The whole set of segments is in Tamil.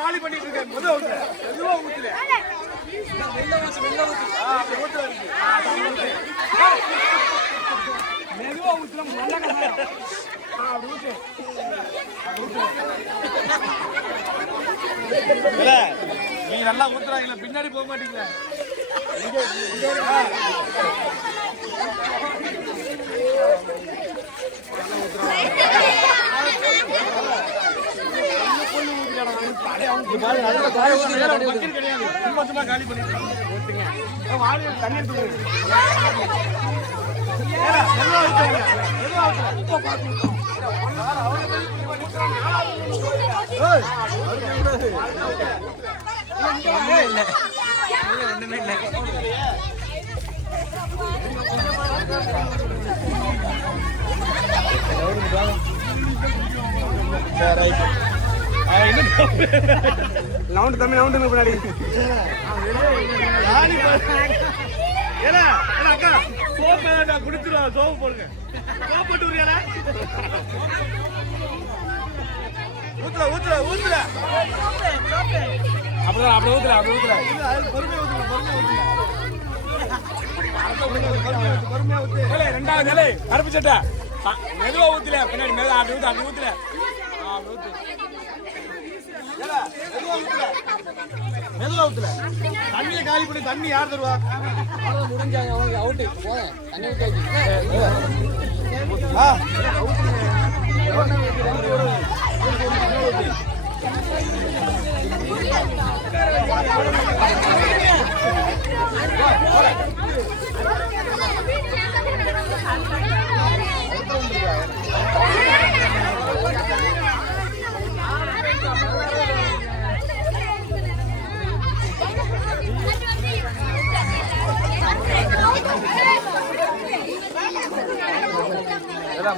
காலி பண்ணிட்டு இருக்க மெதுவா ஊத்துற மெதுவா ஊத்துல ஆ, அப்படி ஊத்துற இருக்கு. மெதுவா ஊத்துற நல்ல கசாயம் ஆ, அப்படி ஊத்து இல்ல, நீ நல்லா ஊத்துறாங்களா பின்னாடி போக மாட்டீங்களா? சும்மா சும்மா காலி பண்ணிட்டு நவுண்டு தம்பி நவுண்டு பின்னாடி. அக்கா, soap வேணாம்டா, குடிச்சிருவா, soap போடுங்க. அப்படிதான் அப்படி ஊத்துல அப்படி பொறுமையா பொறுமையா ரெண்டாவது நிலை கருப்பு சட்டை. மெதுவா ஊத்துல பின்னாடி மெதுவா அப்படி ஊத்து அப்படி ஊத்துல. அப்படி ஊத்து. மெதுவா ஊத்துடா. தண்ணியை காலி பண்ணி தண்ணி யார் தருவா முடிஞ்சாங்க அவங்க அவுட்டு போதும் தண்ணி ஊற்றி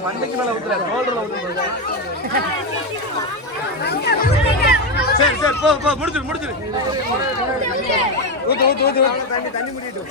மண்டைக்கு மேல ஊத்துல ஷோல்டர்ல ஊத்துல சரி சரி போ போ முடிச்சிரு முடிச்சிரு. ஊத்து ஊத்து ஊத்து தண்ணி தண்ணி முடிட்டு.